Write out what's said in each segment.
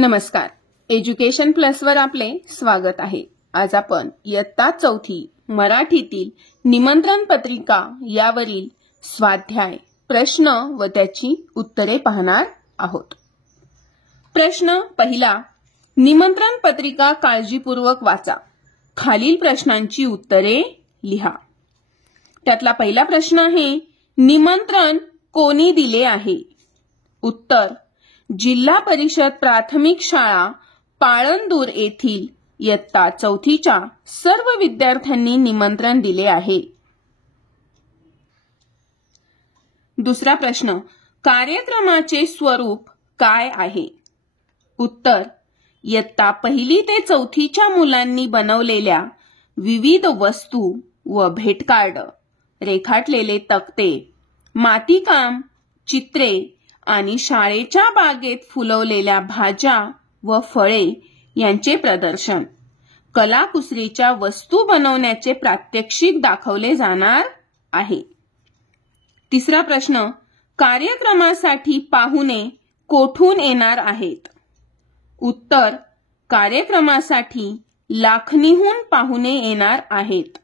नमस्कार. Education plus वर आपले स्वागत आहे. आज आपण इयत्ता चौथी मराठीतील निमंत्रण पत्रिका यावरील स्वाध्याय प्रश्न व त्याची उत्तरे पाहणार आहोत. प्रश्न पहिला, निमंत्रण पत्रिका काळजीपूर्वक वाचा. खालील प्रश्नांची उत्तरे लिहा. त्यातला पहिला प्रश्न आहे, निमंत्रण कोणी दिले आहे? उत्तर, जिल्हा परिषद प्राथमिक शाळा पाळंदूर येथील इयत्ता चौथीच्या सर्व विद्यार्थ्यांनी निमंत्रण दिले आहे. दुसरा प्रश्न, कार्यक्रमाचे स्वरूप काय आहे? उत्तर, इयत्ता पहिली ते चौथीच्या मुलांनी बनवलेल्या विविध वस्तू व भेटकार्ड, रेखाटलेले तक्ते, मातीकाम, चित्रे आणि शाळेच्या बागेत फुलवलेल्या भाज्या व फळे यांचे प्रदर्शन, कलाकुसरीच्या वस्तू बनवण्याचे प्रात्यक्षिक दाखवले जाणार आहे. तिसरा प्रश्न, कार्यक्रमासाठी पाहुणे कोठून येणार आहेत? उत्तर, कार्यक्रमासाठी लाखणीहून पाहुणे येणार आहेत.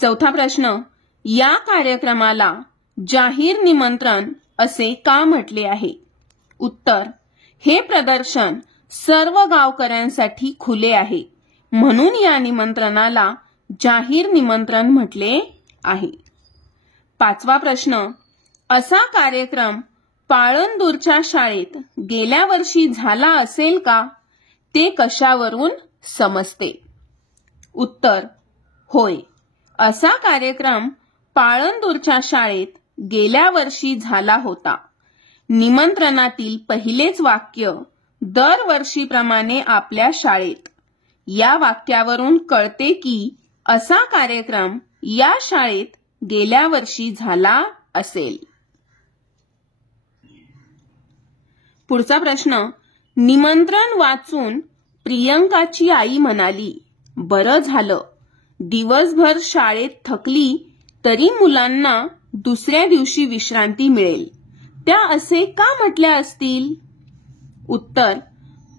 चौथा प्रश्न, या कार्यक्रमाला जाहीर निमंत्रण असे का म्हटले आहे? उत्तर, हे प्रदर्शन सर्व गावकऱ्यांसाठी खुले आहे, म्हणून या निमंत्रणाला जाहीर निमंत्रण म्हटले आहे. पाचवा प्रश्न, असा कार्यक्रम पाळंदूरच्या शाळेत गेल्या वर्षी झाला असेल का? ते कशावरून समजते? उत्तर, होय, असा कार्यक्रम पाळंदूरच्या शाळेत गेल्या वर्षी झाला होता. निमंत्रणातील पहिलेच वाक्य दरवर्षीप्रमाणे आपल्या शाळेत, या वाक्यावरून कळते की असा कार्यक्रम या शाळेत गेल्या वर्षी झाला असेल. पुढचा प्रश्न, निमंत्रण वाचून प्रियंकाची आई म्हणाली, बरं झालं, दिवसभर शाळेत थकली तरी मुलांना दुसऱ्या दिवशी विश्रांती मिळेल. त्या असे का म्हटल्या असतील? उत्तर,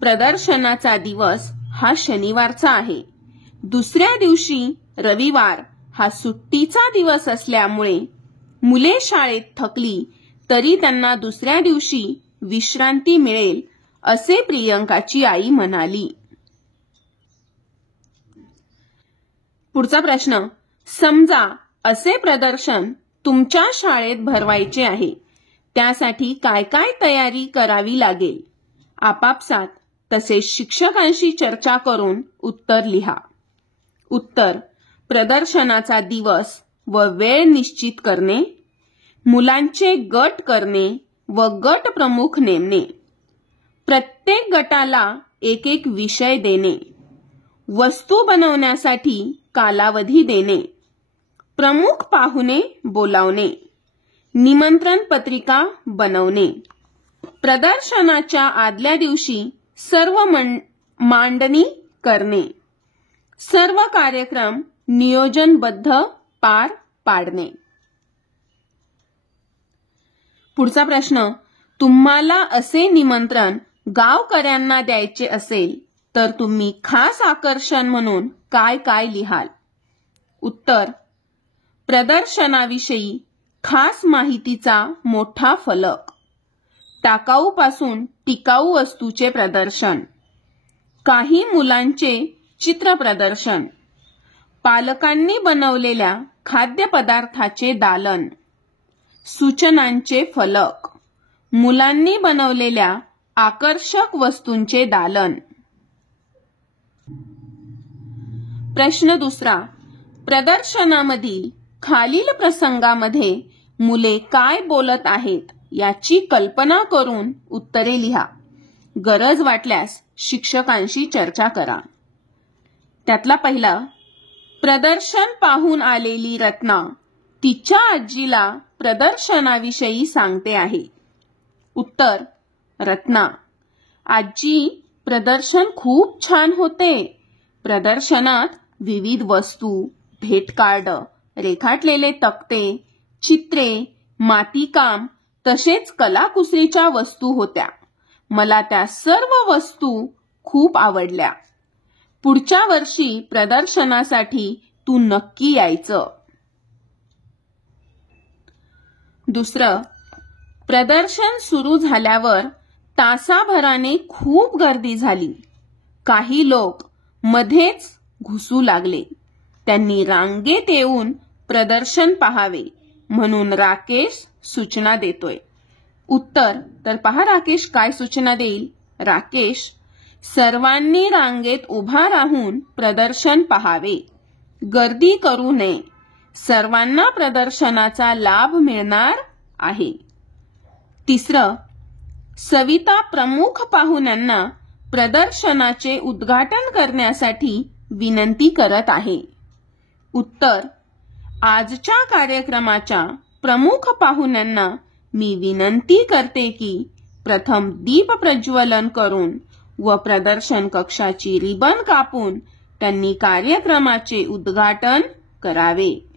प्रदर्शनाचा दिवस हा शनिवारचा आहे. दुसऱ्या दिवशी रविवार हा सुट्टीचा दिवस असल्यामुळे मुले शाळेत थकली तरी त्यांना दुसऱ्या दिवशी विश्रांती मिळेल असे प्रियंकाची आई म्हणाली. पुढचा प्रश्न, समजा असे प्रदर्शन तुमच्या शाळेत भरवायचे आहे, त्यासाठी काय काय तयारी करावी लागेल? आपापसात तसेच शिक्षकांशी चर्चा करून उत्तर लिहा. उत्तर, प्रदर्शनाचा दिवस व वेळ निश्चित करणे, मुलांचे गट करणे व गट प्रमुख नेमणे, प्रत्येक गटाला एक एक विषय देणे, वस्तू बनवण्यासाठी कालावधी देणे, प्रमुख पाहुणे बोलावणे, निमंत्रण पत्रिका बनवणे, प्रदर्शनाच्या आदल्या दिवशी सर्व मांडणी करणे, सर्व कार्यक्रम नियोजनबद्ध पार पाडणे. पुढचा प्रश्न, तुम्हाला असे निमंत्रण गावकऱ्यांना द्यायचे असेल तर तुम्ही खास आकर्षण म्हणून काय काय लिहाल? उत्तर, प्रदर्शनाविषयी खास माहितीचा मोठा फलक, टाकाऊपासून टिकाऊ वस्तूचे प्रदर्शन, काही मुलांचे चित्र प्रदर्शन, पालकांनी बनवलेल्या खाद्यपदार्थाचे दालन, सूचनांचे फलक, मुलांनी बनवलेल्या आकर्षक वस्तूंचे दालन. प्रश्न दुसरा, प्रदर्शनामधील खालील प्रसंगामध्ये मुले काय बोलत आहेत याची कल्पना करून उत्तरे लिहा. गरज वाटल्यास शिक्षकांशी चर्चा करा. त्यातला पहिला, प्रदर्शन पाहून आलेली रत्ना तिच्या आजीला प्रदर्शनाविषयी सांगते आहे. उत्तर, रत्ना, आजी, प्रदर्शन खूप छान होते. प्रदर्शनात विविध वस्तू, भेटकार्ड, रेखाटलेले तक्ते, चित्रे, मातीकाम, तसेच कलाकुसरीच्या वस्तू होत्या. मला त्या सर्व वस्तू खूप आवडल्या. पुढच्या वर्षी प्रदर्शनासाठी तू नक्की यायचं. दुसरं, प्रदर्शन सुरू झाल्यावर तासाभराने खूप गर्दी झाली. काही लोक मध्येच घुसू लागले. त्यांनी रांगेत येऊन प्रदर्शन पाहावे म्हणून राकेश सूचना देतोय. उत्तर, तर पहा राकेश काय सूचना देईल. राकेश, सर्वांनी रांगेत उभा राहून प्रदर्शन पाहावे. गर्दी करू नये. सर्वांना प्रदर्शनाचा लाभ मिळणार आहे. तिसरं, सविता प्रमुख पाहुण्यांना प्रदर्शनाचे उद्घाटन करण्यासाठी विनंती करत आहे. उत्तर, आजच्या कार्यक्रमाच्या प्रमुख पाहुण्यांना मी विनंती करते की प्रथम दीप प्रज्वलन करून व प्रदर्शन कक्षाची रिबन कापून त्यांनी कार्यक्रमाचे उद्घाटन करावे.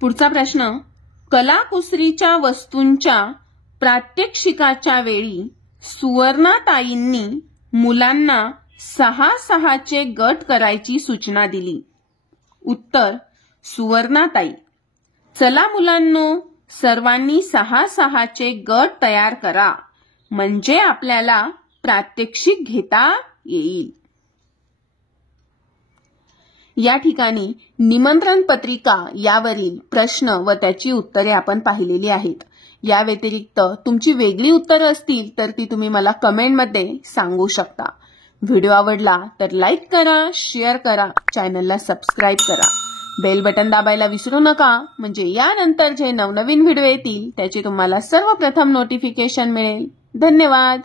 पुढचा प्रश्न, कलाकुसरीच्या वस्तूंच्या प्रात्यक्षिकाच्या वेळी सुवर्णाताईंनी मुलांना 6-6चे गट करायची सूचना दिली. उत्तर, सुवर्णाताई, चला मुलांनो, सर्वांनी 6-6चे गट तयार करा म्हणजे आपल्याला प्रात्यक्षिक घेता येईल. या ठिकाणी निमंत्रण पत्रिका यावरील प्रश्न व त्याची उत्तरे आपण पाहिलेली आहेत. या व्यतिरिक्त तुमची वेगळी उत्तरे असतील तर ती तुम्ही मला कमेंटमध्ये सांगू शकता. व्हिडिओ आवडला तर लाईक करा, शेअर करा, चॅनलला सबस्क्राईब करा. बेल बटन दाबायला विसरू नका म्हणजे यानंतर जे नवनवीन व्हिडिओ येतील त्याचे तुम्हाला सर्वप्रथम नोटिफिकेशन मिळेल. धन्यवाद.